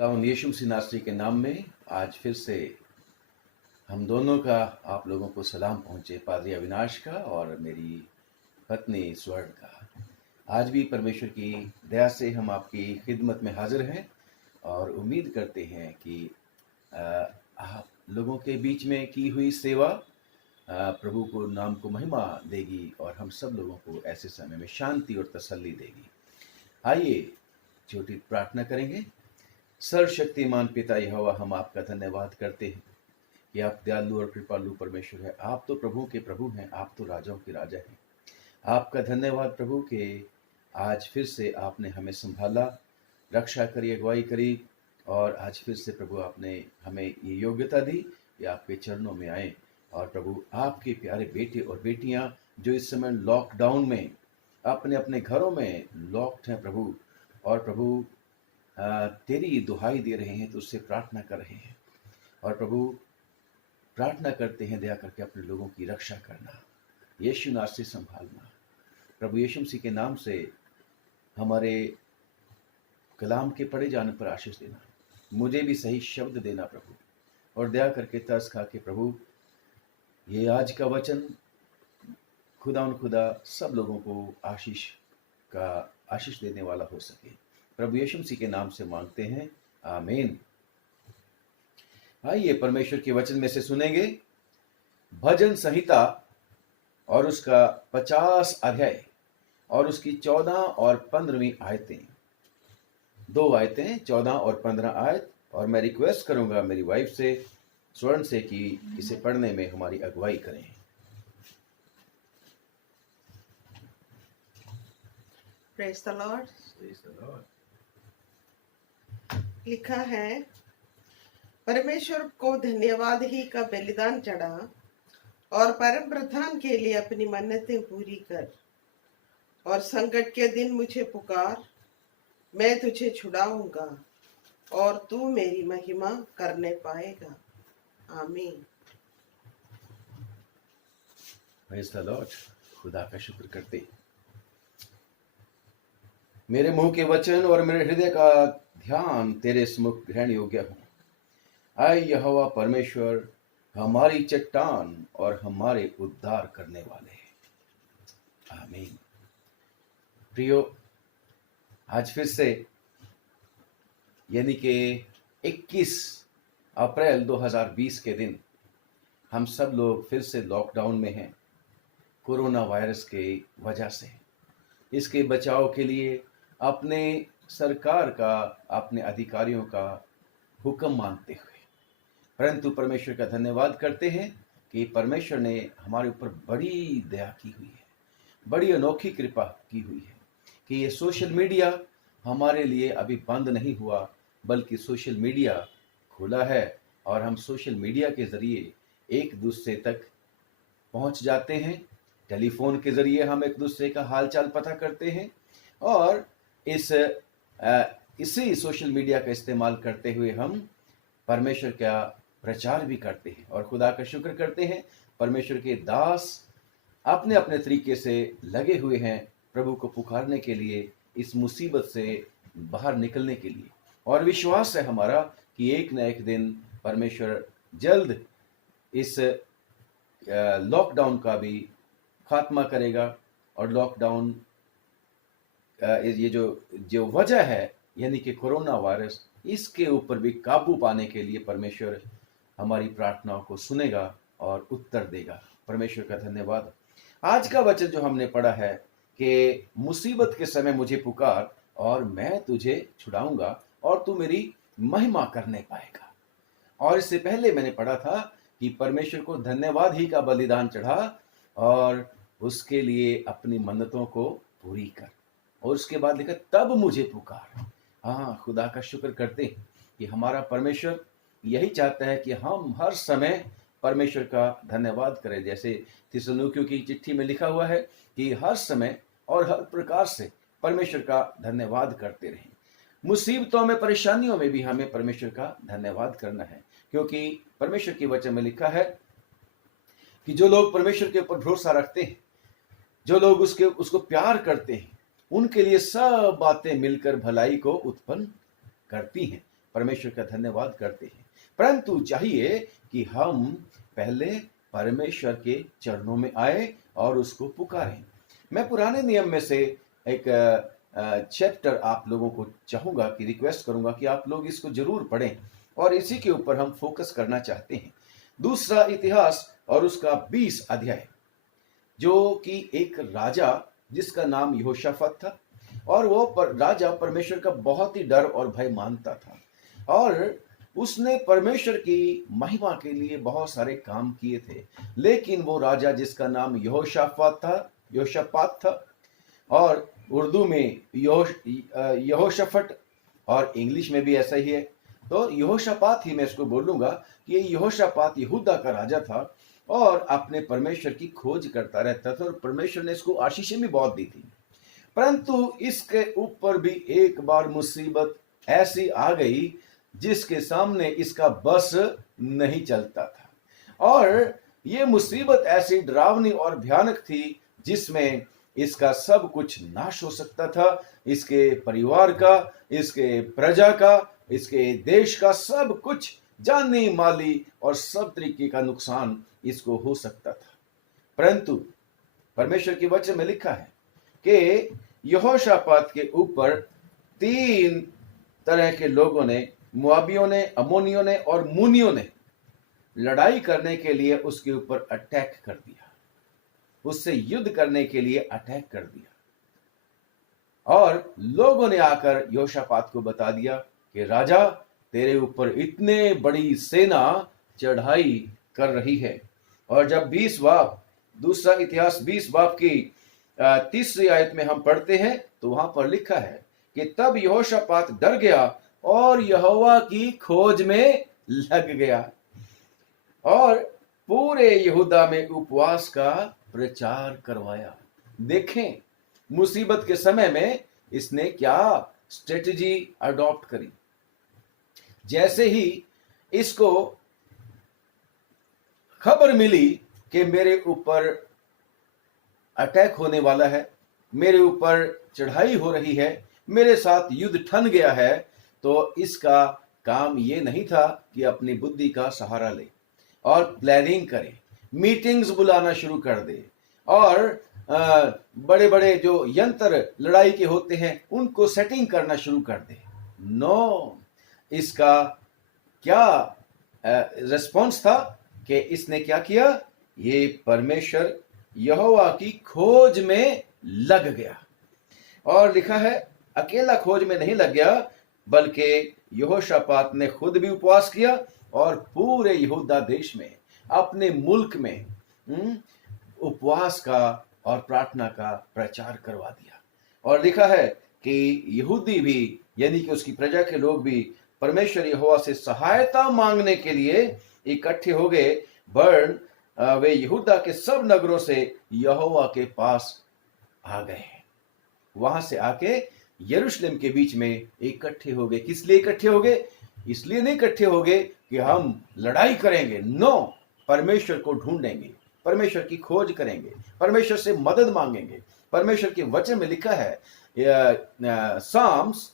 खुदावंद यीशु मसीह नासरी के नाम में आज फिर से हम दोनों का आप लोगों को सलाम पहुंचे, पादरी अविनाश का और मेरी पत्नी स्वर्ण का। आज भी परमेश्वर की दया से हम आपकी खिदमत में हाजिर हैं और उम्मीद करते हैं कि आप लोगों के बीच में की हुई सेवा प्रभु को नाम को महिमा देगी और हम सब लोगों को ऐसे समय में शांति और तसल्ली देगी। आइए छोटी प्रार्थना करेंगे। सर्वशक्तिमान पिता यहोवा, हम आपका धन्यवाद करते हैं कि आप दयालु और कृपालु परमेश्वर है। आप तो प्रभु के प्रभु हैं, आप तो राजाओं के राजा हैं। आपका धन्यवाद प्रभु के आज फिर से आपने हमें संभाला, रक्षा करी, अगुवाई करी और आज फिर से प्रभु आपने हमें ये योग्यता दी कि आपके चरणों में आए। और प्रभु आपके प्यारे बेटे और बेटियां जो इस समय लॉकडाउन में अपने अपने घरों में लॉक्ड हैं प्रभु, और प्रभु तेरी दुहाई दे रहे हैं, तो उससे प्रार्थना कर रहे हैं और प्रभु प्रार्थना करते हैं दया करके अपने लोगों की रक्षा करना, यीशु नाम से संभालना। प्रभु यीशु मसीह के नाम से हमारे कलाम के पढ़े जाने पर आशीष देना, मुझे भी सही शब्द देना प्रभु, और दया करके तरस खा के प्रभु ये आज का वचन खुदा सब लोगों को आशीष देने वाला हो सके। प्रभु यीशु मसीह के नाम से मांगते हैं, आमीन। आइए परमेश्वर के वचन में से सुनेंगे भजन संहिता और उसका 50 अध्याय और उसकी 14 और 15वीं आयतें। 2 आयतें 14 और 15 आयत, और मैं रिक्वेस्ट करूंगा मेरी वाइफ से, स्वर्ण से, कि इसे पढ़ने में हमारी अगुवाई करें। Praise the Lord. लिखा है, परमेश्वर को धन्यवाद ही का बलिदान चढ़ा और परम प्रधान के लिए अपनी मन्नतें पूरी कर, और संकट के दिन मुझे पुकार, मैं तुझे छुड़ाऊंगा और तू मेरी महिमा करने पाएगा। आमीन। Praise the Lord. खुदा का शुक्र करते। मेरे मुंह के वचन और मेरे हृदय का ध्यान तेरे सम्मुख ग्रहण योग्य हो। आए यहोवा परमेश्वर, हमारी चट्टान और हमारे उद्धार करने वाले। आमीन। प्रियो, आज फिर से यानी कि 21 अप्रैल 2020 के दिन हम सब लोग फिर से लॉकडाउन में हैं कोरोना वायरस के वजह से। इसके बचाव के लिए अपने सरकार का, अपने अधिकारियों का हुक्म मानते हुए, परंतु परमेश्वर का धन्यवाद करते हैं कि परमेश्वर ने हमारे ऊपर बड़ी दया की हुई है, बड़ी अनोखी कृपा की हुई है कि ये सोशल मीडिया हमारे लिए अभी बंद नहीं हुआ, बल्कि सोशल मीडिया खुला है और हम सोशल मीडिया के ज़रिए एक दूसरे तक पहुंच जाते हैं। टेलीफोन के ज़रिए हम एक दूसरे का हालचाल पता करते हैं और इसी सोशल मीडिया का इस्तेमाल करते हुए हम परमेश्वर का प्रचार भी करते हैं और खुदा का शुक्र करते हैं। परमेश्वर के दास अपने अपने तरीके से लगे हुए हैं प्रभु को पुकारने के लिए, इस मुसीबत से बाहर निकलने के लिए, और विश्वास है हमारा कि एक न एक दिन परमेश्वर जल्द इस लॉकडाउन का भी खात्मा करेगा और लॉकडाउन ये जो वजह है यानी कि कोरोना वायरस, इसके ऊपर भी काबू पाने के लिए परमेश्वर हमारी प्रार्थनाओं को सुनेगा और उत्तर देगा। परमेश्वर का धन्यवाद। आज का वचन जो हमने पढ़ा है कि मुसीबत के समय मुझे पुकार और मैं तुझे छुड़ाऊंगा और तू मेरी महिमा करने पाएगा। और इससे पहले मैंने पढ़ा था कि परमेश्वर को धन्यवाद ही का बलिदान चढ़ा और उसके लिए अपनी मन्नतों को पूरी कर, और उसके बाद लिखा तब मुझे पुकार। हाँ, खुदा का शुक्र करते हैं कि हमारा परमेश्वर यही चाहता है कि हम हर समय परमेश्वर का धन्यवाद करें। जैसे थिस्सलुनीकियों की चिट्ठी में लिखा हुआ है कि हर समय और हर प्रकार से परमेश्वर का धन्यवाद करते रहें। मुसीबतों में, परेशानियों में भी हमें परमेश्वर का धन्यवाद करना है, क्योंकि परमेश्वर के वचन में लिखा है कि जो लोग परमेश्वर के ऊपर भरोसा रखते हैं, जो लोग उसको प्यार करते हैं, उनके लिए सब बातें मिलकर भलाई को उत्पन्न करती हैं। परमेश्वर का धन्यवाद करते हैं। परंतु चाहिए कि हम पहले परमेश्वर के चरणों में आए और उसको पुकारें। मैं पुराने नियम में से एक चैप्टर आप लोगों को चाहूंगा कि रिक्वेस्ट करूंगा कि आप लोग इसको जरूर पढ़ें और इसी के ऊपर हम फोकस करना चाहते हैं। दूसरा इतिहास और उसका 20 अध्याय, जो कि एक राजा जिसका नाम यहोशाफात था और वो राजा परमेश्वर का बहुत ही डर और भय मानता था और उसने परमेश्वर की महिमा के लिए बहुत सारे काम किए थे। लेकिन वो राजा जिसका नाम यहोशापात था और उर्दू में यहोशफट और इंग्लिश में भी ऐसा ही है, तो यहोशापात ही मैं इसको बोलूंगा कि ये यहोशापात यहूदा का राजा था और अपने परमेश्वर की खोज करता रहता था और परमेश्वर ने इसको आशीषें भी बहुत दी थी। परंतु इसके ऊपर भी एक बार मुसीबत ऐसी आ गई जिसके सामने इसका बस नहीं चलता था और ये मुसीबत ऐसी डरावनी और भयानक थी जिसमें इसका सब कुछ नाश हो सकता था। इसके परिवार का, इसके प्रजा का, इसके देश का सब कुछ जानी माली और सब तरीके का नुकसान इसको हो सकता था। परंतु परमेश्वर के वचन में लिखा है कि यहोशापात के ऊपर 3 तरह के लोगों ने, मुआबियों ने, अमोनियों ने और मुनियों ने लड़ाई करने के लिए उसके ऊपर अटैक कर दिया, उससे युद्ध करने के लिए अटैक कर दिया। और लोगों ने आकर यहोशापात को बता दिया कि राजा, तेरे ऊपर इतने बड़ी सेना चढ़ाई कर रही है। और जब 20 बाब, दूसरा इतिहास 20 बाब की 3री आयत में हम पढ़ते हैं तो वहां पर लिखा है कि तब यहोशापात डर गया और यहोवा की खोज में लग गया और पूरे यहूदा में उपवास का प्रचार करवाया। देखें मुसीबत के समय में इसने क्या स्ट्रेटजी अडॉप्ट करी। जैसे ही इसको खबर मिली कि मेरे ऊपर अटैक होने वाला है, मेरे ऊपर चढ़ाई हो रही है, मेरे साथ युद्ध ठन गया है, तो इसका काम ये नहीं था कि अपनी बुद्धि का सहारा ले और प्लानिंग करे, मीटिंग्स बुलाना शुरू कर दे और बड़े बड़े जो यंत्र लड़ाई के होते हैं उनको सेटिंग करना शुरू कर दे। नो, इसका क्या रिस्पॉन्स था कि इसने क्या किया? ये परमेश्वर यहोवा की खोज में लग गया। और लिखा है अकेला खोज में नहीं लग गया, बल्कि यहोशापात ने खुद भी उपवास किया और पूरे यहूदा देश में, अपने मुल्क में उपवास का और प्रार्थना का प्रचार करवा दिया। और लिखा है कि यहूदी भी, यानी कि उसकी प्रजा के लोग भी परमेश्वर यहोवा से सहायता मांगने के लिए इकट्ठे हो गए। वरन वे यहूदा के सब नगरों से यहोवा के पास आ गए, वहां से आके यरूशलेम के बीच में इकट्ठे हो गए। किस लिए इकट्ठे हो गए? इसलिए नहीं इकट्ठे हो गए कि हम लड़ाई करेंगे, नो, परमेश्वर को ढूंढेंगे, परमेश्वर की खोज करेंगे, परमेश्वर से मदद मांगेंगे। परमेश्वर के वचन में लिखा है साम्स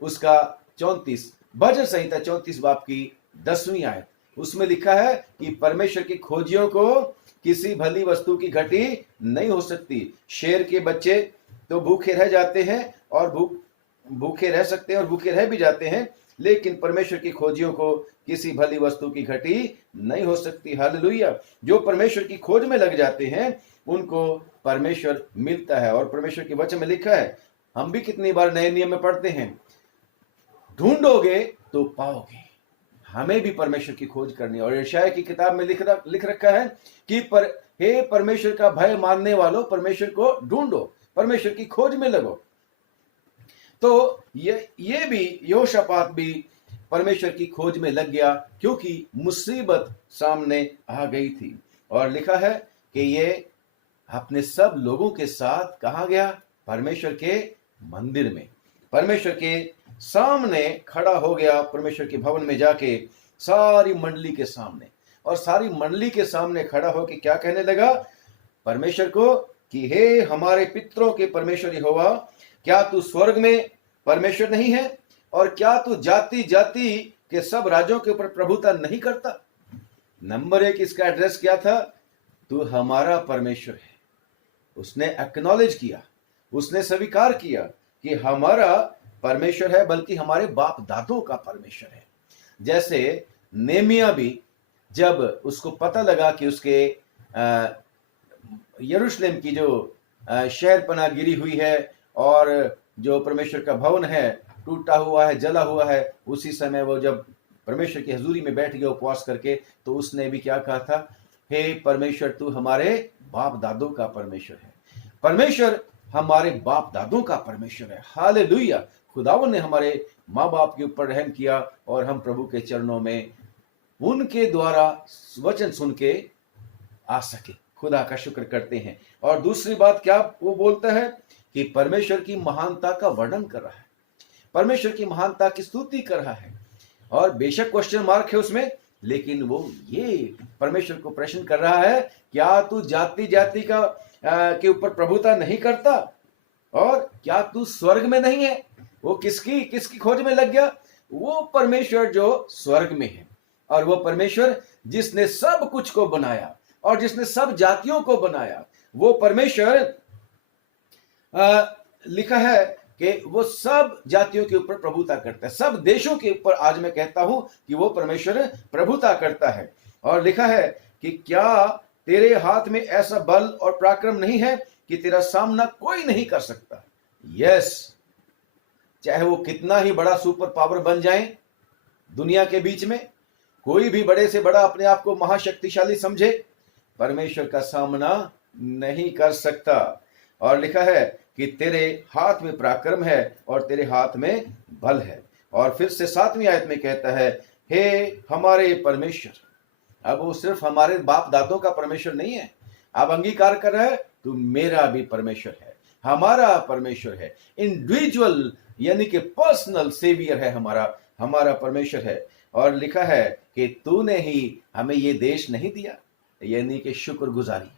उसका 34, भजन संहिता 34 बाब की 10वीं आयत, उसमें लिखा है कि परमेश्वर की खोजियों को किसी भली वस्तु की घटी नहीं हो सकती। शेर के बच्चे तो भूखे रह जाते हैं और भूखे रह सकते हैं और भूखे रह भी जाते हैं, लेकिन परमेश्वर की खोजियों को किसी भली वस्तु की घटी नहीं हो सकती। हालेलुया। जो परमेश्वर की खोज में लग जाते हैं उनको परमेश्वर मिलता है। और परमेश्वर के वचन में लिखा है, हम भी कितनी बार नए नियम में पढ़ते हैं, ढूंढोगे तो पाओगे। हमें भी परमेश्वर की खोज करनी है। और यशायाह की किताब में लिख रखा है कि हे परमेश्वर का भय मानने वालों, परमेश्वर को ढूंढो, परमेश्वर की खोज में लगो। तो ये भी यहोशापात भी परमेश्वर की खोज में लग गया, क्योंकि मुसीबत सामने आ गई थी। और लिखा है कि ये अपने सब लोगों के साथ कहाँ गया? परमेश्वर के मंदिर में, परमेश्वर के सामने खड़ा हो गया, परमेश्वर के भवन में जाके सारी मंडली के सामने। और सारी मंडली के सामने खड़ा होकर क्या कहने लगा परमेश्वर को कि हे हमारे पितरों के परमेश्वर यहोवा, क्या तू स्वर्ग में परमेश्वर नहीं है? और क्या तू जाति जाति के सब राज्यों के ऊपर प्रभुता नहीं करता? नंबर 1 इसका एड्रेस क्या था? तू हमारा परमेश्वर है। उसने एक्नॉलेज किया, उसने स्वीकार किया कि हमारा परमेश्वर है, बल्कि हमारे बाप दादों का परमेश्वर है। जैसे नेमिया भी, जब उसको पता लगा कि उसके यरूशलेम की जो शहरपना गिरी हुई है और जो परमेश्वर का भवन है टूटा हुआ है, जला हुआ है, उसी समय वो जब परमेश्वर की हजूरी में बैठ गया उपवास करके, तो उसने भी क्या कहा था? हे परमेश्वर, तू हमारे बाप दादों का परमेश्वर है। परमेश्वर हमारे बाप दादों का परमेश्वर है। हालेलुया! खुदावन ने हमारे माँ बाप के ऊपर रहम किया और हम प्रभु के चरणों में उनके द्वारा वचन सुन के आ सके। खुदा का शुक्र करते हैं। और दूसरी बात क्या वो बोलता है कि परमेश्वर की महानता का वर्णन कर रहा है, परमेश्वर की महानता की स्तुति कर रहा है। और बेशक क्वेश्चन मार्क है उसमें, लेकिन वो ये परमेश्वर को प्रश्न कर रहा है, क्या तू जाति जाति का के ऊपर प्रभुता नहीं करता? और क्या तू स्वर्ग में नहीं है? वो किसकी किसकी खोज में लग गया? वो परमेश्वर जो स्वर्ग में है, और वो परमेश्वर जिसने सब कुछ को बनाया और जिसने सब जातियों को बनाया, वो परमेश्वर लिखा है कि वो सब जातियों के ऊपर प्रभुता करता है, सब देशों के ऊपर। आज मैं कहता हूं कि वो परमेश्वर प्रभुता करता है। और लिखा है कि क्या तेरे हाथ में ऐसा बल और पराक्रम नहीं है कि तेरा सामना कोई नहीं कर सकता? यस, चाहे वो कितना ही बड़ा सुपर पावर बन जाए दुनिया के बीच में, कोई भी बड़े से बड़ा अपने आप को महाशक्तिशाली समझे, परमेश्वर का सामना नहीं कर सकता। और लिखा है कि तेरे हाथ में पराक्रम है और तेरे हाथ में बल है। और फिर से 7वीं आयत में कहता है, हे हमारे परमेश्वर। अब वो सिर्फ हमारे बाप दादों का परमेश्वर नहीं है, अब अंगीकार कर रहा है तू मेरा भी परमेश्वर है, हमारा परमेश्वर है, इंडिविजुअल यानी कि पर्सनल सेवियर है, हमारा परमेश्वर है। और लिखा है कि तूने ही हमें ये देश नहीं दिया, यानी कि शुक्रगुजारी,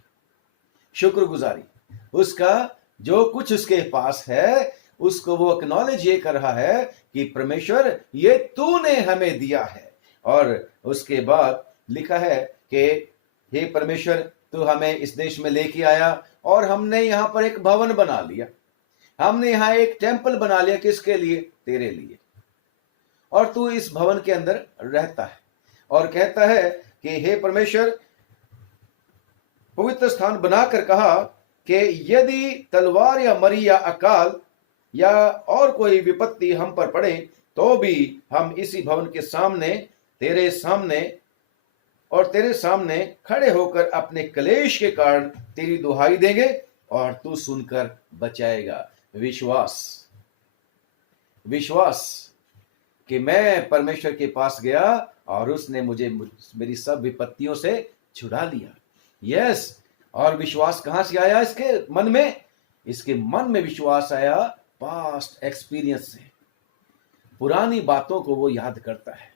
उसका जो कुछ उसके पास है उसको वो एक्नॉलेज ये कर रहा है कि परमेश्वर ये तूने हमें दिया है। और उसके बाद लिखा है कि हे परमेश्वर, तू हमें इस देश में लेके आया और हमने यहां पर एक भवन बना लिया, हमने यहां एक टेंपल बना लिया। किसके लिए? तेरे लिए। और तू इस भवन के अंदर रहता है और कहता है कि हे परमेश्वर, पवित्र स्थान बनाकर कहा कि यदि तलवार या मरी या अकाल या और कोई विपत्ति हम पर पड़े, तो भी हम इसी भवन के सामने तेरे सामने खड़े होकर अपने क्लेश के कारण तेरी दुहाई देंगे और तू सुनकर बचाएगा। विश्वास कि मैं परमेश्वर के पास गया और उसने मुझे मेरी सब विपत्तियों से छुड़ा लिया। यस, और विश्वास कहां से आया? इसके मन में विश्वास आया पास्ट एक्सपीरियंस से। पुरानी बातों को वो याद करता है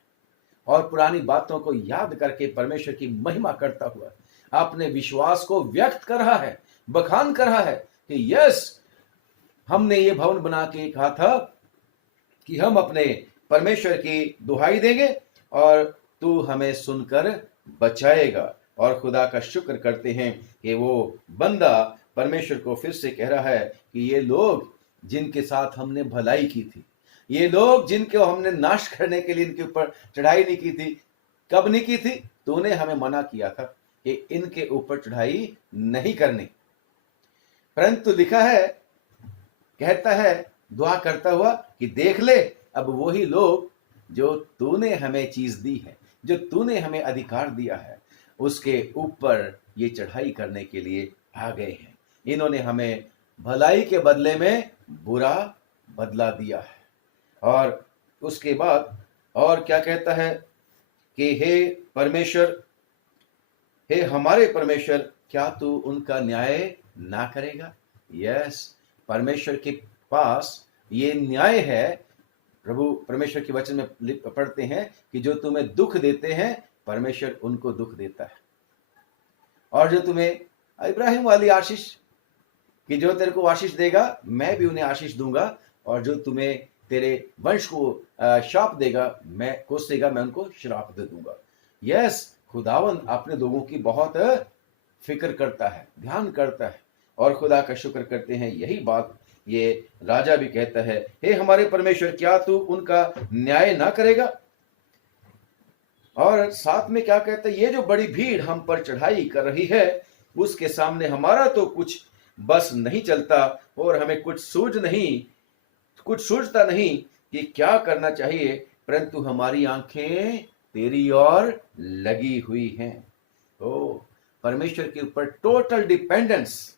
और पुरानी बातों को याद करके परमेश्वर की महिमा करता हुआ अपने विश्वास को व्यक्त कर रहा है, बखान कर रहा है कि यस, हमने ये भवन बना के कहा था कि हम अपने परमेश्वर की दुहाई देंगे और तू हमें सुनकर बचाएगा। और खुदा का शुक्र करते हैं कि वो बंदा परमेश्वर को फिर से कह रहा है कि ये लोग जिनके साथ हमने भलाई की थी, ये लोग जिनको हमने नाश करने के लिए इनके ऊपर चढ़ाई नहीं की थी, कब नहीं की थी? तूने हमें मना किया था कि इनके ऊपर चढ़ाई नहीं करनी। परंतु लिखा है, कहता है दुआ करता हुआ कि देख ले, अब वही लोग जो तूने हमें चीज दी है, जो तूने हमें अधिकार दिया है, उसके ऊपर ये चढ़ाई करने के लिए आ गए हैं। इन्होंने हमें भलाई के बदले में बुरा बदला दिया है। और उसके बाद और क्या कहता है कि हे परमेश्वर, हे हमारे परमेश्वर, क्या तू उनका न्याय ना करेगा? यस, परमेश्वर के पास ये न्याय है। प्रभु परमेश्वर के वचन में पढ़ते हैं कि जो तुम्हें दुख देते हैं परमेश्वर उनको दुख देता है, और जो तुम्हें इब्राहिम वाली आशीष कि जो तेरे को आशीष देगा मैं भी उन्हें आशीष दूंगा, और जो तुम्हें तेरे वंश को शाप देगा, मैं कोसेगा, मैं उनको श्राप दे दूंगा। यस, खुदावन अपने लोगों की बहुत फिक्र करता है, ध्यान करता है, और खुदा का शुक्र करते हैं। यही बात ये राजा भी कहता है, हे हमारे परमेश्वर, क्या तू उनका न्याय ना करेगा? और साथ में क्या कहता है, ये जो बड़ी भीड़ हम पर चढ़ाई कर रही है, उसके सामने हमारा तो कुछ बस नहीं चलता, और हमें कुछ सूझता नहीं कि क्या करना चाहिए, परंतु हमारी आंखें तेरी ओर लगी हुई हैं। तो परमेश्वर के ऊपर टोटल डिपेंडेंस,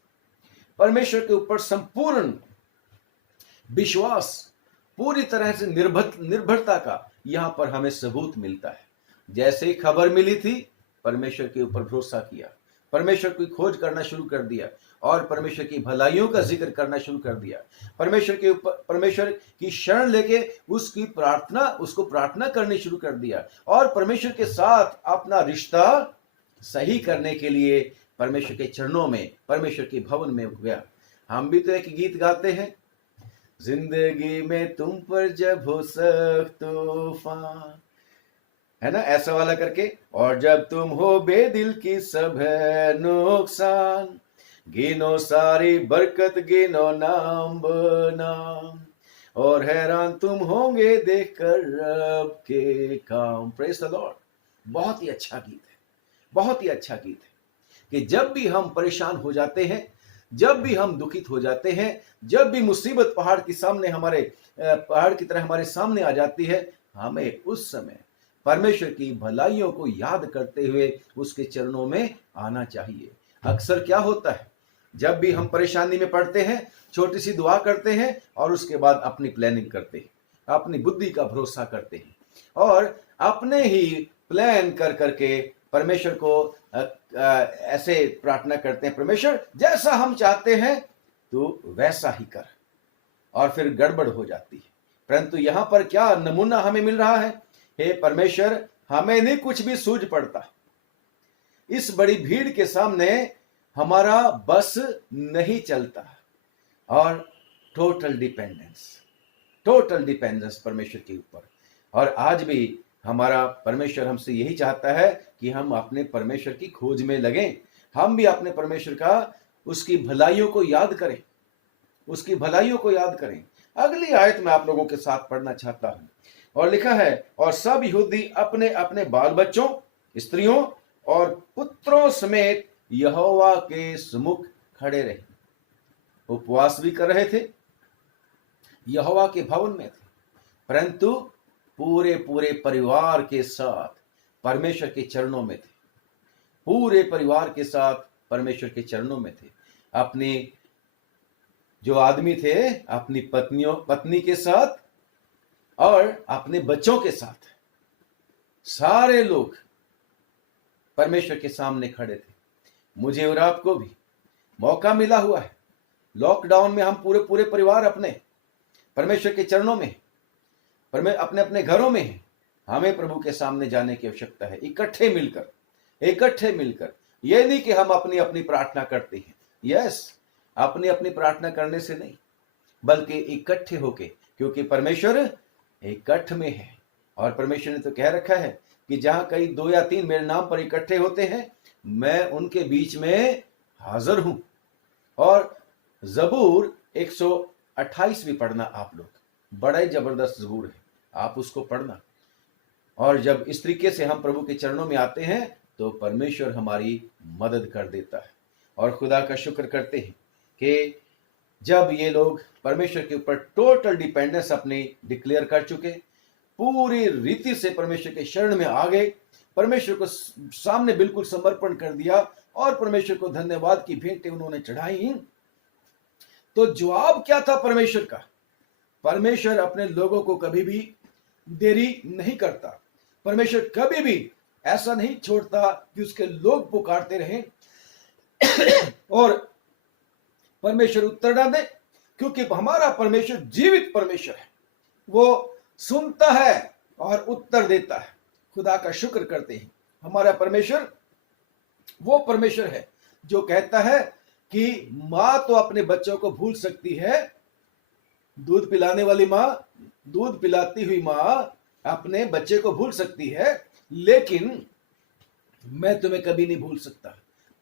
परमेश्वर के ऊपर संपूर्ण विश्वास, पूरी तरह से निर्भरता का यहां पर हमें सबूत मिलता है। जैसे ही खबर मिली थी, परमेश्वर के ऊपर भरोसा किया, परमेश्वर की खोज करना शुरू कर दिया, और परमेश्वर की भलाइयों का जिक्र करना शुरू कर दिया। परमेश्वर की शरण लेके उसको प्रार्थना करनी शुरू कर दिया, और परमेश्वर के साथ अपना रिश्ता सही करने के लिए परमेश्वर के चरणों में, परमेश्वर के भवन में गया। हम भी तो एक गीत गाते हैं, जिंदगी में तुम पर जब हो सख्त तूफान, है ना, ऐसा वाला करके, और जब तुम हो बेदिल की सब है नुकसान, गिनो सारी बरकत, गिनो नाम बनाम, और हैरान तुम होंगे देखकर रब के काम। Praise the Lord. बहुत ही अच्छा गीत है, बहुत ही अच्छा गीत है कि जब भी हम परेशान हो जाते हैं, जब भी हम दुखित हो जाते हैं, जब भी मुसीबत पहाड़ की तरह हमारे सामने आ जाती है, हमें उस समय परमेश्वर की भलाइयों को याद करते हुए उसके चरणों में आना चाहिए। अक्सर क्या होता है, जब भी हम परेशानी में पड़ते हैं, छोटी सी दुआ करते हैं, और उसके बाद अपनी प्लानिंग करते हैं, अपनी बुद्धि का भरोसा करते हैं, और अपने ही प्लान कर करके परमेश्वर को ऐसे प्रार्थना करते हैं, परमेश्वर जैसा हम चाहते हैं तो वैसा ही कर, और फिर गड़बड़ हो जाती है। परंतु यहां पर क्या नमूना हमें मिल रहा है, हे परमेश्वर, हमें नहीं कुछ भी सूझ पड़ता, इस बड़ी भीड़ के सामने हमारा बस नहीं चलता, और टोटल डिपेंडेंस परमेश्वर के ऊपर। और आज भी हमारा परमेश्वर हमसे यही चाहता है कि हम अपने परमेश्वर की खोज में लगें, हम भी अपने परमेश्वर का, उसकी भलाइयों को याद करें, उसकी भलाइयों को याद करें। अगली आयत में आप लोगों के साथ पढ़ना चाहता हूं, और लिखा है, और सब यहूदी अपने अपने बाल बच्चों, स्त्रियों और पुत्रों समेत यहोवा के सम्मुख खड़े रहे, उपवास भी कर रहे थे, यहोवा के भवन में थे, परंतु पूरे परिवार के साथ परमेश्वर के चरणों में थे, पूरे परिवार के साथ परमेश्वर के चरणों में थे। अपने जो आदमी थे, अपनी पत्नी के साथ और अपने बच्चों के साथ, सारे लोग परमेश्वर के सामने खड़े थे। मुझे और आपको भी मौका मिला हुआ है, लॉकडाउन में हम पूरे परिवार अपने परमेश्वर के चरणों में, अपने अपने घरों में हैं। हमें प्रभु के सामने जाने की आवश्यकता है, इकट्ठे मिलकर। ये नहीं कि हम अपनी अपनी प्रार्थना करते हैं, यस, अपनी अपनी प्रार्थना करने से नहीं, बल्कि इकट्ठे होके, क्योंकि परमेश्वर इकट्ठ में है। और परमेश्वर ने तो कह रखा है कि जहां कई 2 या 3 मेरे नाम पर इकट्ठे होते हैं, मैं उनके बीच में हाजिर हूं। और जबूर 128 भी पढ़ना आप लोग, बड़ा ही जबरदस्त जबूर है, आप उसको पढ़ना। और जब इस तरीके से हम प्रभु के चरणों में आते हैं तो परमेश्वर हमारी मदद कर देता है। और खुदा का शुक्र करते हैं कि जब ये लोग परमेश्वर के ऊपर टोटल डिपेंडेंस अपनी डिक्लेयर कर चुके, पूरी रीति से परमेश्वर के शरण में आ गए, परमेश्वर को सामने बिल्कुल समर्पण कर दिया, और परमेश्वर को धन्यवाद की भेंटें उन्होंने चढ़ाई, तो जवाब क्या था परमेश्वर का? परमेश्वर अपने लोगों को कभी भी देरी नहीं करता। परमेश्वर कभी भी ऐसा नहीं छोड़ता कि उसके लोग पुकारते रहें और परमेश्वर उत्तर ना दे, क्योंकि हमारा परमेश्वर जीवित परमेश्वर है, वो सुनता है और उत्तर देता है। खुदा का शुक्र करते हैं, हमारा परमेश्वर वो परमेश्वर है जो कहता है कि मां तो अपने बच्चों को भूल सकती है, दूध पिलाने वाली मां दूध पिलाती हुई माँ अपने बच्चे को भूल सकती है, लेकिन मैं तुम्हें कभी नहीं भूल सकता।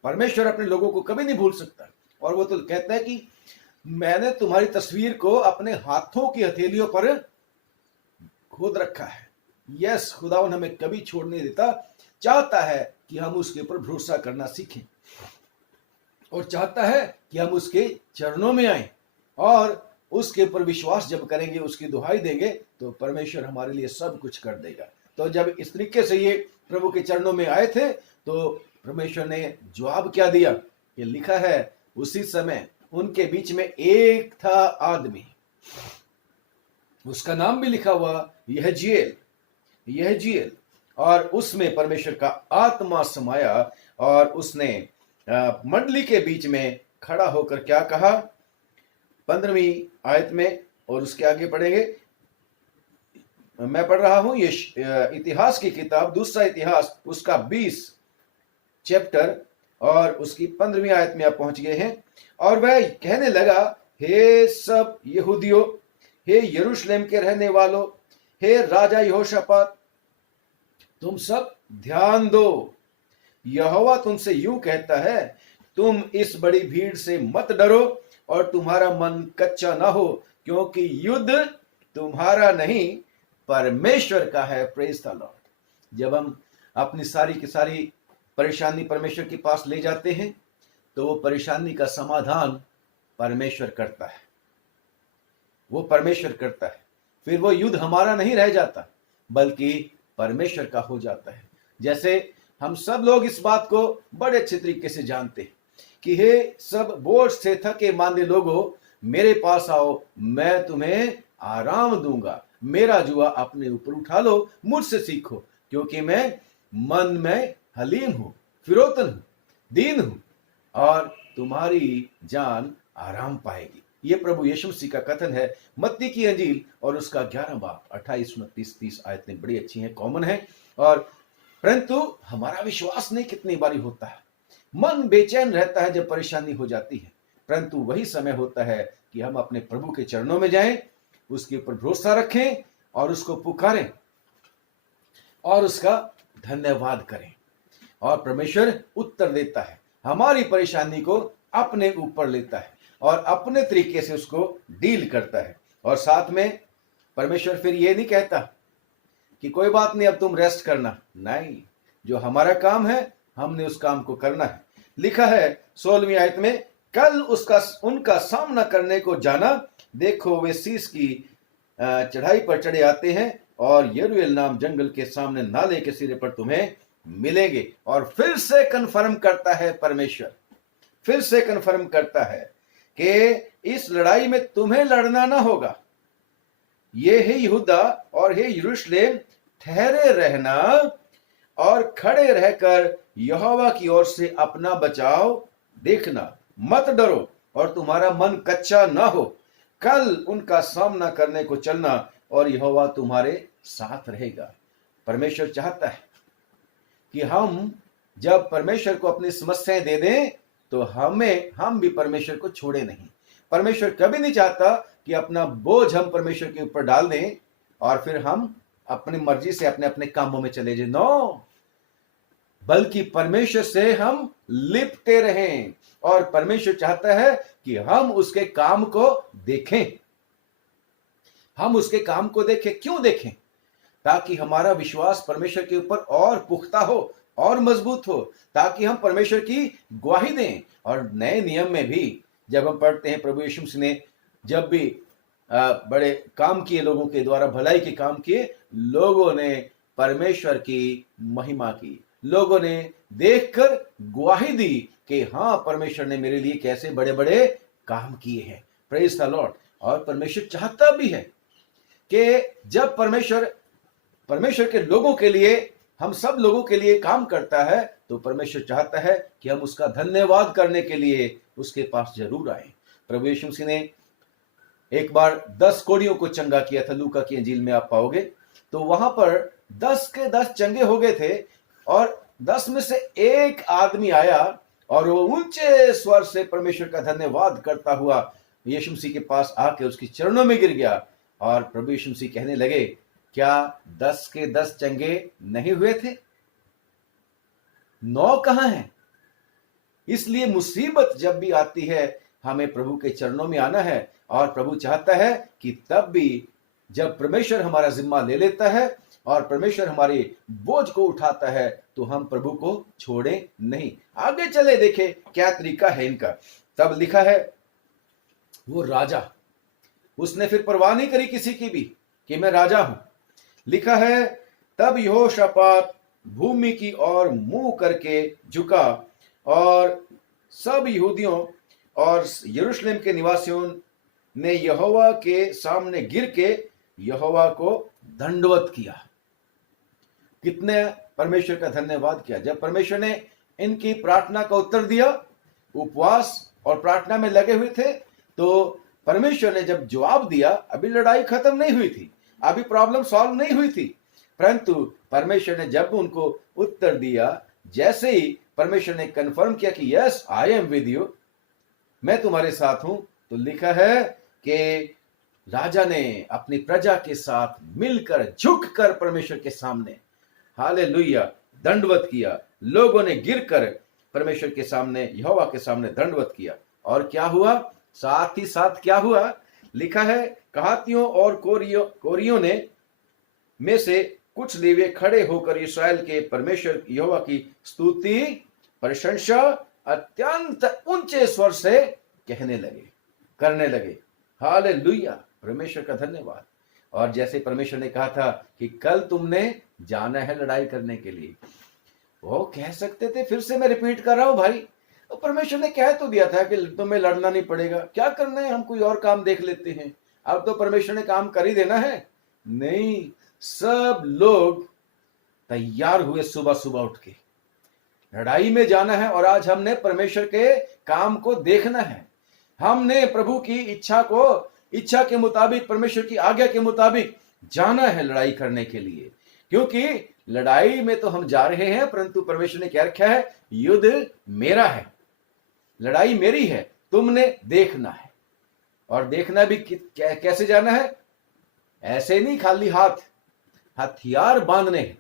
परमेश्वर अपने लोगों को कभी नहीं भूल सकता। और वो तो कहता है कि मैंने तुम्हारी तस्वीर को अपने हाथों की हथेलियों पर खोद रखा है। यस, खुदावन हमें कभी छोड़ नहीं देता, चाहता है कि हम उसके ऊपर भरोसा करना सीखें और चाहता है कि हम उसके चरणों में आए और उसके ऊपर विश्वास जब करेंगे, उसकी दुहाई देंगे, तो परमेश्वर हमारे लिए सब कुछ कर देगा। तो जब इस तरीके से ये प्रभु के चरणों में आए थे तो परमेश्वर ने जवाब क्या दिया? ये लिखा है, उसी समय उनके बीच में एक था आदमी, उसका नाम भी लिखा हुआ यहजीएल, और उसमें परमेश्वर का आत्मा समाया और उसने मंडली के बीच में खड़ा होकर क्या कहा? 15वीं आयत में, और उसके आगे पढ़ेंगे। मैं पढ़ रहा हूं ये इतिहास की किताब, दूसरा इतिहास, उसका 20 चैप्टर और उसकी 15वीं आयत में आप पहुंच गए हैं। और वह कहने लगा, हे सब यहूदियों, हे यरूशलेम के रहने वालों, हे राजा यहोशापात, तुम सब ध्यान दो। यहोवा तुमसे यूं कहता है, तुम इस बड़ी भीड़ से मत डरो और तुम्हारा मन कच्चा ना हो, क्योंकि युद्ध तुम्हारा नहीं परमेश्वर का है। Praise the Lord. जब हम अपनी सारी की सारी परेशानी परमेश्वर के पास ले जाते हैं तो वो परेशानी का समाधान परमेश्वर करता है, वो परमेश्वर करता है। फिर वो युद्ध हमारा नहीं रह जाता बल्कि परमेश्वर का हो जाता है। जैसे हम सब लोग इस बात को बड़े अच्छे तरीके से जानते हैं कि हे सब बोझ से थके मांदे लोगों, मेरे पास आओ, मैं तुम्हें आराम दूंगा। मेरा जुआ अपने ऊपर उठा लो, मुझसे सीखो, क्योंकि मैं मन में हलीम हूं, फिरोतन हूं, दीन हूं, और तुम्हारी जान आराम पाएगी। ये प्रभु यीशु मसीह का कथन है, मत्ती की अंजील और उसका 11 बाब 28, 29, 30 आयतें बड़ी अच्छी हैं, कॉमन है। और परंतु हमारा विश्वास नहीं कितनी बारी होता है, मन बेचैन रहता है जब परेशानी हो जाती है। परंतु वही समय होता है कि हम अपने प्रभु के चरणों में जाएं, उसके ऊपर भरोसा रखें और उसको पुकारें और उसका धन्यवाद करें, और परमेश्वर उत्तर देता है, हमारी परेशानी को अपने ऊपर लेता है और अपने तरीके से उसको डील करता है। और साथ में परमेश्वर फिर ये नहीं कहता कि कोई बात नहीं, अब तुम रेस्ट करना। नहीं, जो हमारा काम है हमने उस काम को करना है। लिखा है 16वीं आयत में, कल उनका सामना करने को जाना, देखो वे शीश की चढ़ाई पर चढ़े आते हैं और यरूएल नाम जंगल के सामने नाले के सिरे पर तुम्हें मिलेंगे। और फिर से कन्फर्म करता है परमेश्वर, फिर से कन्फर्म करता है कि इस लड़ाई में तुम्हें लड़ना ना होगा। ये हे यहूदा और हे यरूशलेम, ठहरे रहना और खड़े रहकर यहोवा की ओर से अपना बचाव देखना, मत डरो और तुम्हारा मन कच्चा ना हो। कल उनका सामना करने को चलना और यहोवा तुम्हारे साथ रहेगा। परमेश्वर चाहता है कि हम जब परमेश्वर को अपनी समस्याएं दे दें तो हम भी परमेश्वर को छोड़े नहीं। परमेश्वर कभी नहीं चाहता कि अपना बोझ हम परमेश्वर के ऊपर डाल दें और फिर हम अपनी मर्जी से अपने अपने कामों में चले जाएं। नो, बल्कि परमेश्वर से हम लिपटे रहें और परमेश्वर चाहता है कि हम उसके काम को देखें। हम उसके काम को देखें। क्यों देखें? ताकि हमारा विश्वास परमेश्वर के ऊपर और पुख्ता हो और मजबूत हो, ताकि हम परमेश्वर की गवाही दें। और नए नियम में भी जब हम पढ़ते हैं, प्रभु यीशु मसीह ने जब भी बड़े काम किए, लोगों के द्वारा भलाई के काम किए, लोगों ने परमेश्वर की महिमा की, लोगों ने देखकर गवाही दी कि हाँ, परमेश्वर ने मेरे लिए कैसे बड़े बड़े काम किए हैं। Praise the Lord. और परमेश्वर चाहता भी है कि जब परमेश्वर के लोगों के लिए, हम सब लोगों के लिए काम करता है, तो परमेश्वर चाहता है कि हम उसका धन्यवाद करने के लिए उसके पास जरूर आए। प्रभु यीशु मसीह ने एक बार 10 कोढ़ियों को चंगा किया था, लूका की अंजील में आप पाओगे। तो वहां पर 10 के 10 चंगे हो गए थे और 10 में से एक आदमी आया और वो ऊंचे स्वर से परमेश्वर का धन्यवाद करता हुआ यीशु मसीह के पास आके उसके चरणों में गिर गया और प्रभु यीशु मसीह कहने लगे, क्या 10 के 10 चंगे नहीं हुए थे? 9 कहां हैं? इसलिए मुसीबत जब भी आती है, हमें प्रभु के चरणों में आना है, और प्रभु चाहता है कि तब भी जब परमेश्वर हमारा जिम्मा ले लेता है और परमेश्वर हमारे बोझ को उठाता है, तो हम प्रभु को छोड़े नहीं। आगे चले देखे क्या तरीका है इनका। तब लिखा है, वो राजा, उसने फिर परवाह नहीं करी किसी की भी कि मैं राजा हूं। लिखा है, तब यहोशापात भूमि की ओर मुंह करके झुका, और सब यहूदियों और यरूशलेम के निवासियों ने यहोवा के सामने गिर के यहोवा को दंडवत किया। कितने परमेश्वर का धन्यवाद किया। जब परमेश्वर ने इनकी प्रार्थना का उत्तर दिया, उपवास और प्रार्थना में लगे हुए थे, तो परमेश्वर ने जब जवाब दिया, अभी लड़ाई खत्म नहीं हुई थी, अभी प्रॉब्लम सॉल्व नहीं हुई थी, परंतु परमेश्वर ने जब उनको उत्तर दिया, जैसे ही परमेश्वर ने कंफर्म किया कि yes I am with you, मैं तुम्हारे साथ हूं, तो लिखा है कि राजा ने अपनी प्रजा के साथ मिलकर झुककर परमेश्वर के सामने हालेलुया दंडवत किया। लोगों ने गिरकर परमेश्वर के सामने, यहोवा के सामने दंडवत किया। और क्या हुआ? साथ ही साथ क्या हुआ? लिखा है, कहातियों और कोरियों ने में से कुछ लेविय खड़े होकर इस्राएल के परमेश्वर यहोवा की स्तुति प्रशंसा अत्यंत ऊंचे स्वर से कहने लगे, करने लगे। हालेलुया, परमेश्वर का धन्यवाद। और जैसे परमेश्वर ने कहा था कि कल तुमने जाना है लड़ाई करने के लिए, वो कह सकते थे, फिर से मैं रिपीट कर रहा हूं भाई, तो परमेश्वर ने कह तो दिया था कि तुम्हें लड़ना नहीं पड़ेगा, क्या करना है, हम कोई और काम देख लेते हैं। अब तो परमेश्वर ने काम कर ही देना है। नहीं, सब लोग तैयार हुए सुबह सुबह उठ के, लड़ाई में जाना है। और आज हमने परमेश्वर के काम को देखना है, हमने प्रभु की इच्छा के मुताबिक, परमेश्वर की आज्ञा के मुताबिक जाना है लड़ाई करने के लिए। क्योंकि लड़ाई में तो हम जा रहे हैं, परंतु परमेश्वर ने क्या रखा है? युद्ध मेरा है, लड़ाई मेरी है, तुमने देखना है। और देखना भी कैसे जाना है? ऐसे नहीं खाली हाथ, हथियार बांधने हैं।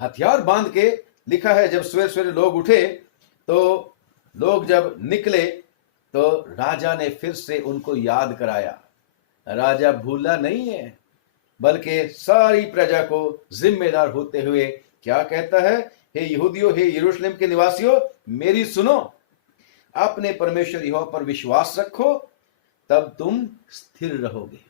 हथियार बांध के, लिखा है, जब सवेरे सवेरे लोग उठे, तो लोग जब निकले, तो राजा ने फिर से उनको याद कराया। राजा भूला नहीं है, बल्कि सारी प्रजा को जिम्मेदार होते हुए क्या कहता है? हे यहूदियों, हे यरूशलेम के निवासियों, मेरी सुनो, अपने परमेश्वर यहोवा पर विश्वास रखो, तब तुम स्थिर रहोगे।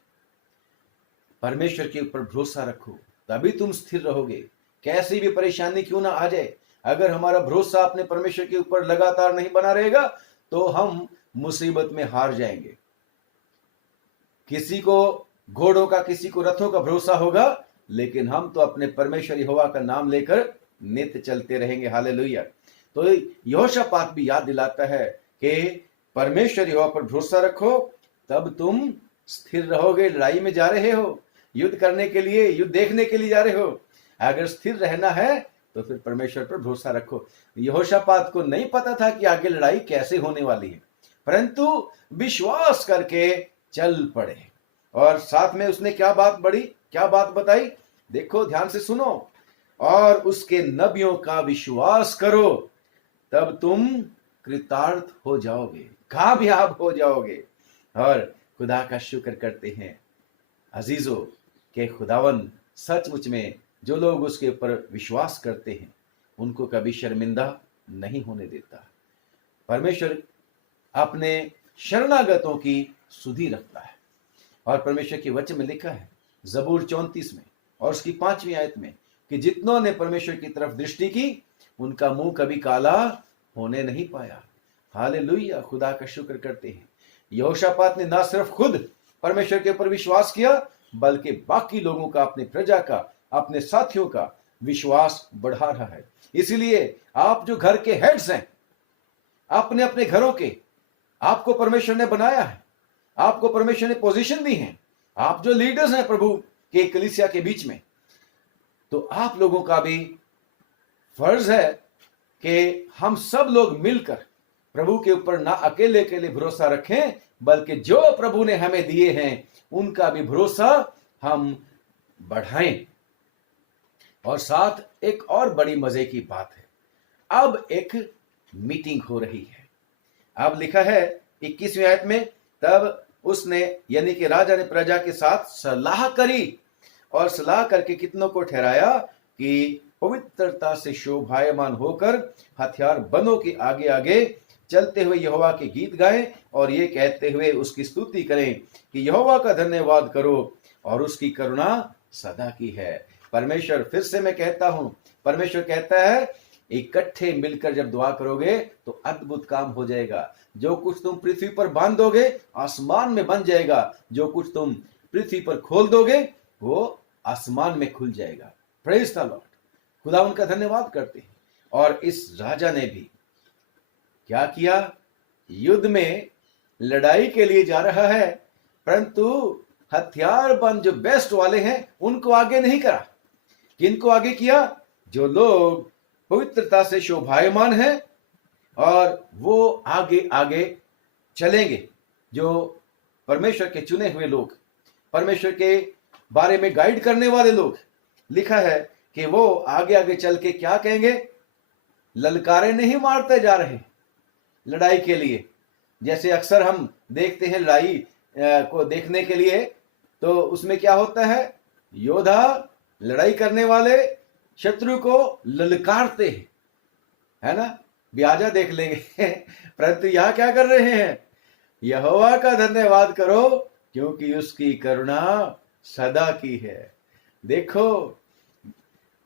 परमेश्वर के ऊपर भरोसा रखो, तभी तुम स्थिर रहोगे। कैसी भी परेशानी क्यों ना आ जाए, अगर हमारा भरोसा अपने परमेश्वर के ऊपर लगातार नहीं बना रहेगा, तो हम मुसीबत में हार जाएंगे। किसी को घोड़ों का, किसी को रथों का भरोसा होगा, लेकिन हम तो अपने परमेश्वर यहोवा का नाम लेकर नित्य चलते रहेंगे। हालेलुया। तो यहोशापात भी याद दिलाता है कि परमेश्वर यहोवा पर भरोसा रखो, तब तुम स्थिर रहोगे। लड़ाई में जा रहे हो, युद्ध करने के लिए, युद्ध देखने के लिए जा रहे हो, अगर स्थिर रहना है तो फिर परमेश्वर पर भरोसा रखो। यहोशापात को नहीं पता था कि आगे लड़ाई कैसे होने वाली है, परंतु विश्वास करके चल पड़े। और साथ में उसने क्या बात बताई? देखो, ध्यान से सुनो। और उसके नबियों का विश्वास करो, तब तुम कृतार्थ हो जाओगे, कामयाब हो जाओगे। और खुदा का शुक्र करते हैं अजीजों के खुदावन सचमुच में जो लोग उसके ऊपर विश्वास करते हैं, उनको कभी शर्मिंदा नहीं होने देता। परमेश्वर अपने शरणागतों की सुधि रखता है। और परमेश्वर के वचन में लिखा है, जबूर 34 में और उसकी 5वीं आयत में, कि जितनों ने परमेश्वर की तरफ दृष्टि की, उनका मुंह कभी काला होने नहीं पाया। हालेलुया, खुदा का शुक्र करते हैं। यहोशापात ने ना सिर्फ खुद परमेश्वर के ऊपर विश्वास किया, बल्कि बाकी लोगों का, अपने प्रजा का, अपने साथियों का विश्वास बढ़ा रहा है। इसीलिए आप जो घर के हेड्स हैं, अपने अपने घरों के, आपको परमेश्वर ने बनाया है, आपको परमेश्वर ने पोजीशन दी है, आप जो लीडर्स हैं प्रभु के कलीसिया के बीच में, तो आप लोगों का भी फर्ज है कि हम सब लोग मिलकर प्रभु के ऊपर ना अकेले भरोसा रखें, बल्कि जो प्रभु ने हमें दिए हैं उनका भी भरोसा हम बढ़ाएं। और साथ एक और बड़ी मजे की बात है, अब एक मीटिंग हो रही है। अब लिखा है 21वीं आयत में, तब उसने यानी कि राजा ने प्रजा के साथ सलाह करी और सलाह करके कितनों को ठहराया कि पवित्रता से शोभायमान होकर हथियार बंदों के आगे आगे चलते हुए यहोवा के गीत गाएं और ये कहते हुए उसकी स्तुति करें कि यहोवा का धन्यवाद करो और उसकी करुणा सदा की है। परमेश्वर, फिर से मैं कहता हूं, परमेश्वर कहता है इकट्ठे मिलकर जब दुआ करोगे तो अद्भुत काम हो जाएगा। जो कुछ तुम पृथ्वी पर बांध दोगे आसमान में बन जाएगा, जो कुछ तुम पृथ्वी पर खोल दोगे वो आसमान में खुल जाएगा। Praise the Lord. खुदा उनका धन्यवाद करते हैं। और इस राजा ने भी क्या किया, युद्ध में लड़ाई के लिए जा रहा है, परंतु हथियारबंद जो बेस्ट वाले हैं उनको आगे नहीं करा। किनको आगे किया? जो लोग पवित्रता से शोभायमान हैं और वो आगे आगे चलेंगे, जो परमेश्वर के चुने हुए लोग, परमेश्वर के बारे में गाइड करने वाले लोग। लिखा है कि वो आगे आगे चल के क्या कहेंगे, ललकारे नहीं मारते जा रहे लड़ाई के लिए। जैसे अक्सर हम देखते हैं लड़ाई को देखने के लिए, तो उसमें क्या होता है, योद्धा लड़ाई करने वाले शत्रु को ललकारते हैं, है ना, ब्याजा देख लेंगे। परंतु यहां क्या कर रहे हैं, यहोवा का धन्यवाद करो क्योंकि उसकी करुणा सदा की है। देखो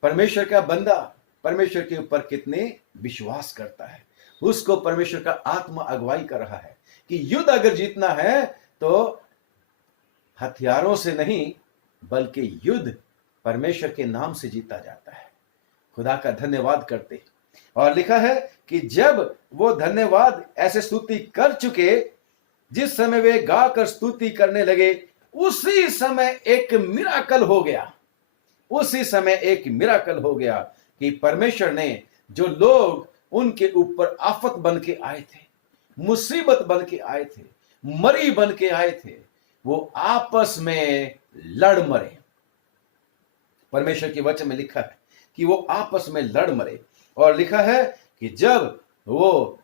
परमेश्वर का बंदा परमेश्वर के ऊपर कितने विश्वास करता है, उसको परमेश्वर का आत्मा अगुवाई कर रहा है कि युद्ध अगर जीतना है तो हथियारों से नहीं बल्कि युद्ध परमेश्वर के नाम से जीता जाता है। खुदा का धन्यवाद करते। और लिखा है कि जब वो धन्यवाद ऐसे स्तुति कर चुके, जिस समय वे गाकर स्तुति करने लगे उसी समय एक मिराकल हो गया। उसी समय एक मिराकल हो गया कि परमेश्वर ने जो लोग उनके ऊपर आफत बन के आए थे, मुसीबत बन के आए थे, मरी बन के आए थे, वो आपस में लड़ मरे। परमेश्वर के वचन में लिखा है कि वो आपस में लड़ मरे। और लिखा है कि जब वो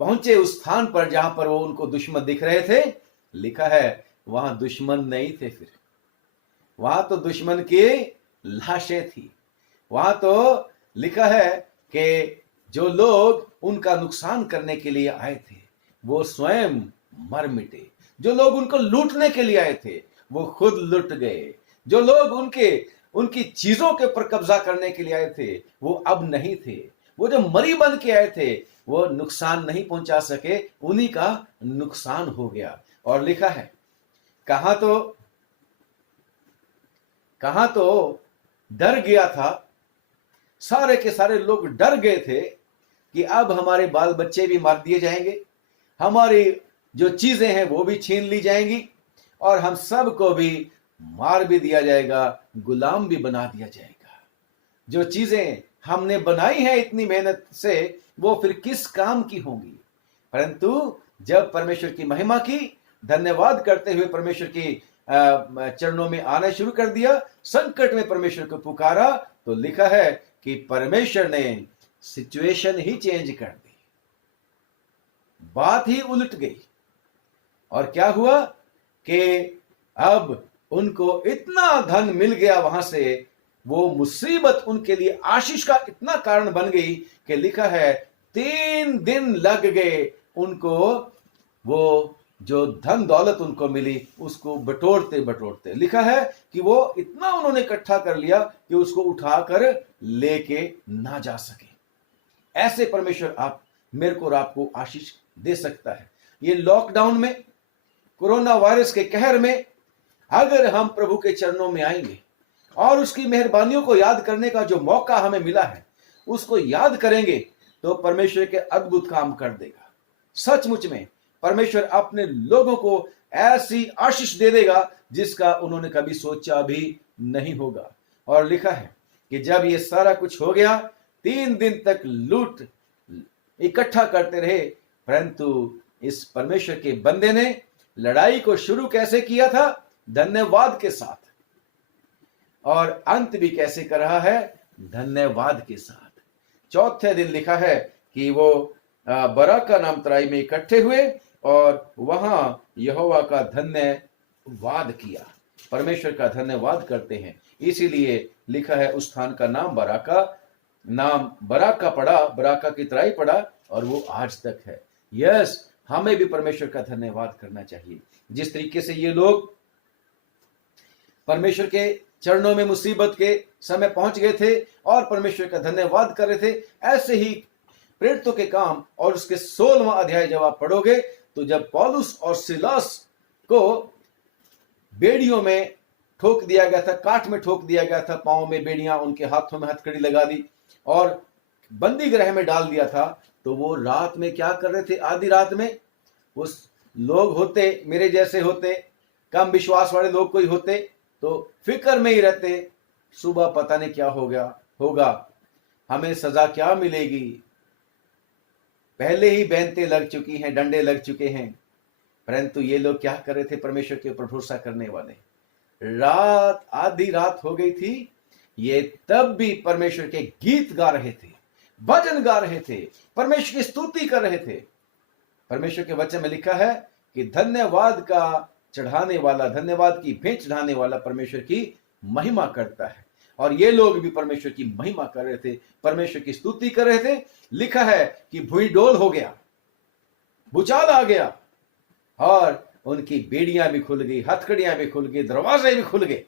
पहुंचे उस स्थान पर जहां पर वो उनको दुश्मन दिख रहे थे, लिखा है वहां दुश्मन नहीं थे। फिर वहां तो दुश्मन की लाशें थी। वहां तो लिखा है कि जो लोग उनका नुकसान करने के लिए आए थे वो स्वयं मर मिटे। जो लोग उनको लूटने के लिए आए थे वो खुद लुट गए। जो लोग उनकी चीजों के ऊपर कब्जा करने के लिए आए थे वो अब नहीं थे। वो जो मरी बन के आए थे वो नुकसान नहीं पहुंचा सके, उन्हीं का नुकसान हो गया। और लिखा है कहां तो डर गया था, सारे के सारे लोग डर गए थे कि अब हमारे बाल बच्चे भी मार दिए जाएंगे, हमारी जो चीजें हैं वो भी छीन ली जाएंगी और हम सब को भी मार भी दिया जाएगा, गुलाम भी बना दिया जाएगा। जो चीजें हमने बनाई हैं इतनी मेहनत से वो फिर किस काम की होंगी। परंतु जब परमेश्वर की महिमा की, धन्यवाद करते हुए परमेश्वर की चरणों में आना शुरू कर दिया, संकट में परमेश्वर को पुकारा, तो लिखा है कि परमेश्वर ने सिचुएशन ही चेंज कर दी, बात ही उलट गई। और क्या हुआ कि अब उनको इतना धन मिल गया वहां से, वो मुसीबत उनके लिए आशीष का इतना कारण बन गई कि लिखा है 3 दिन लग गए उनको वो जो धन दौलत उनको मिली उसको बटोरते बटोरते। लिखा है कि वो इतना उन्होंने इकट्ठा कर लिया कि उसको उठाकर लेके ना जा सके। ऐसे परमेश्वर आप मेरे को और आपको आशीष दे सकता है। ये लॉकडाउन में, कोरोना वायरस के कहर में, अगर हम प्रभु के चरणों में आएंगे और उसकी मेहरबानियों को याद करने का जो मौका हमें मिला है उसको याद करेंगे तो परमेश्वर के अद्भुत काम कर देगा। सचमुच में परमेश्वर अपने लोगों को ऐसी आशीष दे देगा जिसका उन्होंने कभी सोचा भी नहीं होगा। और लिखा है कि जब ये सारा कुछ हो गया, 3 दिन तक लूट इकट्ठा करते रहे, परंतु इस परमेश्वर के बंदे ने लड़ाई को शुरू कैसे किया था? धन्यवाद के साथ, और अंत भी कैसे कर रहा है? धन्यवाद के साथ। चौथे दिन लिखा है कि वो बराका नाम तराई में इकट्ठे हुए और वहां यहोवा का धन्यवाद किया, परमेश्वर का धन्यवाद करते हैं। इसीलिए लिखा है उस स्थान का नाम बराका पड़ा, बराका की तराई पड़ा, और वो आज तक है। यस, हमें भी परमेश्वर का धन्यवाद करना चाहिए। जिस तरीके से ये लोग परमेश्वर के चरणों में मुसीबत के समय पहुंच गए थे और परमेश्वर का धन्यवाद कर रहे थे, ऐसे ही प्रेरितों के काम और उसके 16वां अध्याय जब आप पढ़ोगे तो जब पौलुस और सिलास को बेड़ियों में ठोक दिया गया था, काठ में ठोक दिया गया था, पांव में बेड़ियां, उनके हाथों में हथकड़ी लगा दी और बंदी गृह में डाल दिया था, तो वो रात में क्या कर रहे थे? आधी रात में उस लोग होते, मेरे जैसे होते, कम विश्वास वाले लोग कोई होते तो फिक्र में ही रहते, सुबह पता नहीं क्या हो गया होगा, हमें सजा क्या मिलेगी, पहले ही बैंतें लग चुकी हैं, डंडे लग चुके हैं। परंतु ये लोग क्या कर रहे थे? परमेश्वर के ऊपर भरोसा करने वाले। रात, आधी रात हो गई थी, ये तब भी परमेश्वर के गीत गा रहे थे, भजन गा रहे थे, परमेश्वर की स्तुति कर रहे थे। परमेश्वर के वचन में लिखा है कि धन्यवाद का चढ़ाने वाला, धन्यवाद की भेंट चढ़ाने वाला परमेश्वर की महिमा करता है। और ये लोग भी परमेश्वर की महिमा कर रहे थे, परमेश्वर की स्तुति कर रहे थे। लिखा है कि भूईडोल हो गया, भूचाल आ गया और उनकी बेड़ियां भी खुल गई, हथकड़ियां भी खुल गई, दरवाजे भी खुल गए,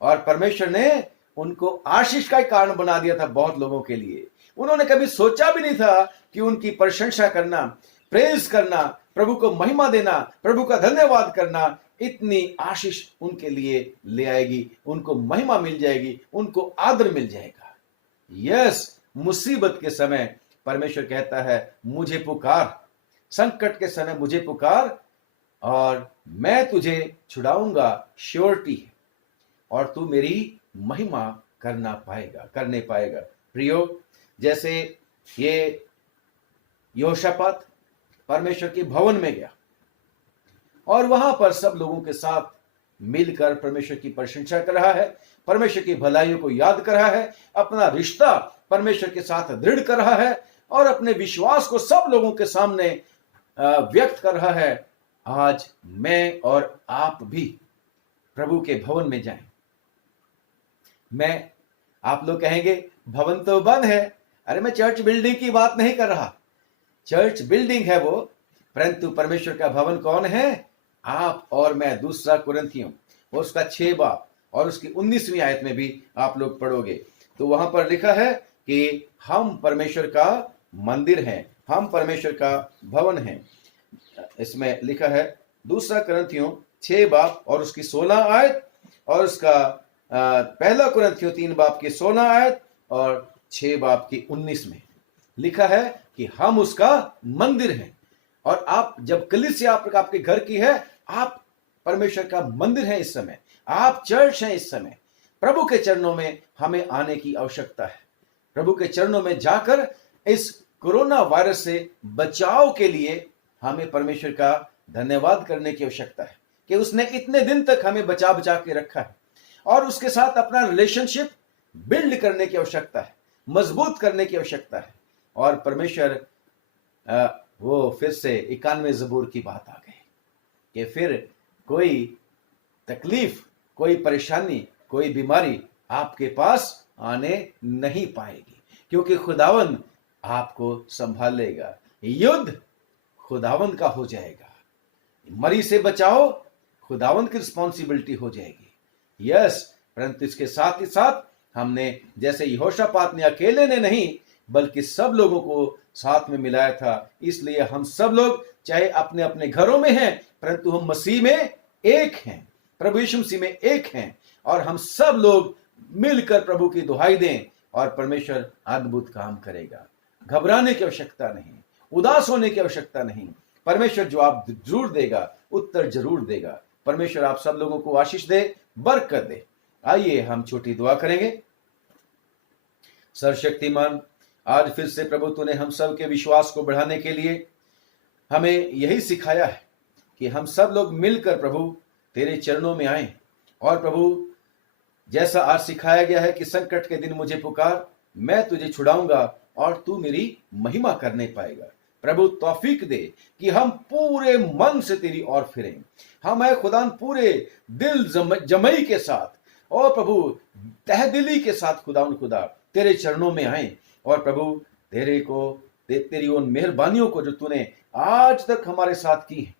और परमेश्वर ने उनको आशीष का कारण बना दिया था बहुत लोगों के लिए। उन्होंने कभी सोचा भी नहीं था कि उनकी प्रशंसा करना, प्रेज करना, प्रभु को महिमा देना, प्रभु का धन्यवाद करना इतनी आशीष उनके लिए ले आएगी, उनको महिमा मिल जाएगी, उनको आदर मिल जाएगा। यस, मुसीबत के समय परमेश्वर कहता है मुझे पुकार, संकट के समय मुझे पुकार और मैं तुझे छुड़ाऊंगा, श्योरिटी है, और तू मेरी महिमा करने पाएगा। प्रियो, जैसे ये यहोशापात परमेश्वर के भवन में गया और वहां पर सब लोगों के साथ मिलकर परमेश्वर की प्रशंसा कर रहा है, परमेश्वर की भलाइयों को याद कर रहा है, अपना रिश्ता परमेश्वर के साथ दृढ़ कर रहा है और अपने विश्वास को सब लोगों के सामने व्यक्त कर रहा है। आज मैं और आप भी प्रभु के भवन में जाएं। आप लोग कहेंगे भवन तो बंद है। अरे, मैं चर्च बिल्डिंग की बात नहीं कर रहा, चर्च बिल्डिंग है वो, परंतु परमेश्वर का भवन कौन है? आप और मैं। दूसरा कुरिन्थियों और उसका 6 बाब और उसकी 19वीं आयत में भी आप लोग पढ़ोगे तो वहां पर लिखा है कि हम परमेश्वर का मंदिर हैं, हम परमेश्वर का भवन हैं। इसमें लिखा है दूसरा कुरिन्थियों 6 बाब और उसकी 16 आयत और उसका पहला कुरिन्थियों 3 बाब की 16 आयत और 6 बाब की 19 में लिखा है कि हम उसका मंदिर हैं। और आप जब कलीसिया आपके घर की है, आप परमेश्वर का मंदिर हैं। इस समय आप चर्च हैं। इस समय प्रभु के चरणों में हमें आने की आवश्यकता है। प्रभु के चरणों में जाकर इस कोरोना वायरस से बचाव के लिए हमें परमेश्वर का धन्यवाद करने की आवश्यकता है कि उसने इतने दिन तक हमें बचा के रखा है और उसके साथ अपना रिलेशनशिप बिल्ड करने की आवश्यकता है, मजबूत करने की आवश्यकता है। और परमेश्वर वो फिर से 91 ज़बूर की बात आ गई कि फिर कोई तकलीफ, कोई परेशानी, कोई बीमारी आपके पास आने नहीं पाएगी, क्योंकि खुदावंद आपको संभालेगा। युद्ध खुदावंद का हो जाएगा। मरी से बचाओ खुदावंद की रिस्पॉन्सिबिलिटी हो जाएगी। यस, परंतु इसके साथ ही साथ हमने, जैसे यहोशापात ने अकेले ने नहीं बल्कि सब लोगों को साथ में मिलाया था, इसलिए हम सब लोग चाहे अपने अपने घरों में हैं, परंतु हम मसीह में एक हैं, प्रभु यीशु मसीह में एक हैं, और हम सब लोग मिलकर प्रभु की दुहाई दें और परमेश्वर अद्भुत काम करेगा। घबराने की आवश्यकता नहीं, उदास होने की आवश्यकता नहीं। परमेश्वर जवाब जरूर देगा, उत्तर जरूर देगा। परमेश्वर आप सब लोगों को आशीष दे, बरकत दे। आइए हम छोटी दुआ करेंगे। सर्वशक्तिमान, आज फिर से प्रभु तूने हम सब के विश्वास को बढ़ाने के लिए हमें यही सिखाया है कि हम सब लोग मिलकर प्रभु तेरे चरणों में आए। और प्रभु, जैसा आज सिखाया गया है कि संकट के दिन मुझे पुकार, मैं तुझे छुड़ाऊंगा और तू मेरी महिमा करने पाएगा। प्रभु तौफीक दे कि हम पूरे मन से तेरी ओर फिरें। हम है खुदान पूरे दिल जमई के साथ और प्रभु तहदिली के साथ खुदा तेरे चरणों में आए। और प्रभु तेरी उन मेहरबानियों को जो तूने आज तक हमारे साथ की है,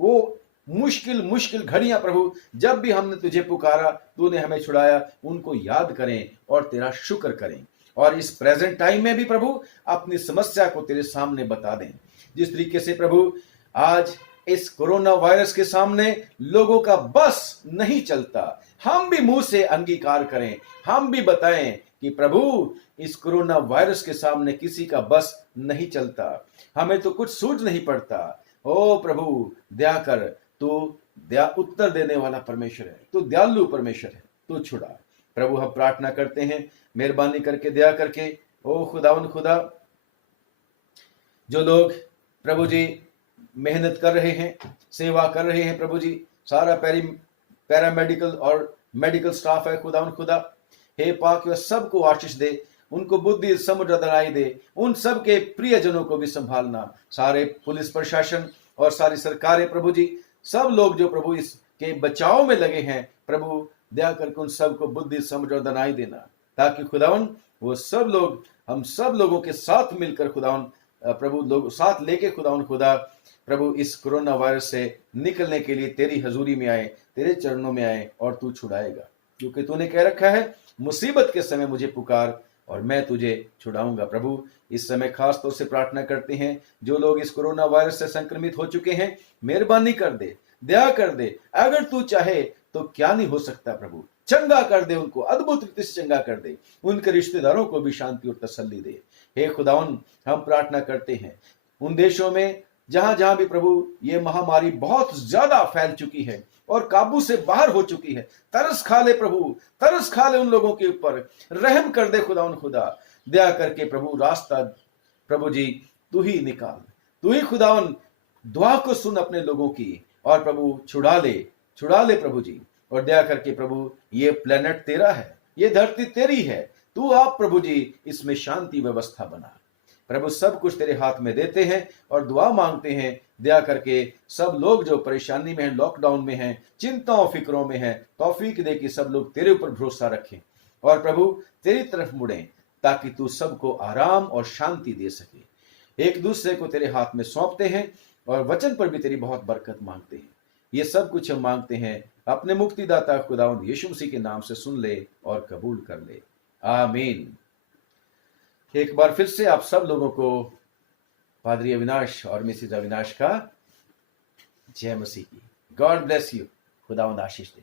वो मुश्किल घड़ियां प्रभु, जब भी हमने तुझे पुकारा तूने हमें छुड़ाया, उनको याद करें और तेरा शुक्र करें। और इस प्रेजेंट टाइम में भी प्रभु अपनी समस्या को तेरे सामने बता दें। जिस तरीके से प्रभु आज इस कोरोना वायरस के सामने लोगों का बस नहीं चलता, हम भी मुंह से अंगीकार करें, हम भी बताएं कि प्रभु इस कोरोना वायरस के सामने किसी का बस नहीं चलता, हमें तो कुछ सूझ नहीं पड़ता। ओ प्रभु दया कर, तू उत्तर देने वाला परमेश्वर है, तू दयालु परमेश्वर है, तू छुड़ा। प्रभु हम प्रार्थना करते हैं, मेहरबानी करके दया करके ओ खुदा, जो लोग प्रभु जी मेहनत कर रहे हैं, सेवा कर रहे हैं, प्रभु जी सारा पैरामेडिकल और मेडिकल स्टाफ है खुदा, हे पाक सबको आशीष दे, उनको बुद्धि समझ दलाई दे, उन सब के प्रियजनों को भी संभालना, सारे पुलिस प्रशासन और सारी सरकारें प्रभु जी, सब लोग जो प्रभु इसके बचाव में लगे हैं, प्रभु दया करके उन सबको बुद्धि समझ और दनाई देना, ताकि खुदावन वो सब लोग, हम सब लोगों के साथ मिलकर खुदावन प्रभु लोग साथ लेके खुदा प्रभु इस कोरोना वायरस से निकलने के लिए तेरी हजूरी में आए, तेरे चरणों में आए और तू छुड़ाएगा, क्योंकि तूने कह रखा है मुसीबत के समय मुझे पुकार और मैं तुझे छुड़ाऊंगा। प्रभु इस समय खास तौर से प्रार्थना करते हैं जो लोग इस कोरोना वायरस से संक्रमित हो चुके हैं, मेहरबानी कर दे, दया कर दे, अगर तू चाहे तो क्या नहीं हो सकता प्रभु, चंगा कर दे, उनको अद्भुत रीति से चंगा कर दे, उनके रिश्तेदारों को भी शांति और तसल्ली दे। हे खुदावन हम प्रार्थना करते हैं उन देशों में जहां जहां भी प्रभु ये महामारी बहुत ज्यादा फैल चुकी है और काबू से बाहर हो चुकी है, तरस खा ले प्रभु, तरस खा ले उन लोगों के ऊपर, रहम कर दे खुदा, दया करके प्रभु रास्ता प्रभु जी तू ही निकाल, तू ही खुदावन दुआ को सुन अपने लोगों की और प्रभु छुड़ा ले प्रभु जी, और दया करके प्रभु ये प्लेनेट तेरा है, ये धरती तेरी है, तू आप प्रभु जी इसमें शांति व्यवस्था बना। प्रभु सब कुछ तेरे हाथ में देते हैं और दुआ मांगते हैं, दया करके सब लोग जो परेशानी में हैं, लॉकडाउन में हैं, चिंताओं फिक्रों में हैं, तौफीक दे कि सब लोग तेरे ऊपर भरोसा रखें और प्रभु तेरी तरफ मुड़ें, ताकि तू सबको आराम और शांति दे सके। एक दूसरे को तेरे हाथ में सौंपते हैं और वचन पर भी तेरी बहुत बरकत मांगते हैं। ये सब कुछ हम मांगते हैं अपने मुक्तिदाता खुदावंद यीशु मसीह के नाम से, सुन ले और कबूल कर ले, आमीन। एक बार फिर से आप सब लोगों को पादरी अविनाश और मिसेज अविनाश का जय मसीह की। God bless you. खुदावंद आशीष दे।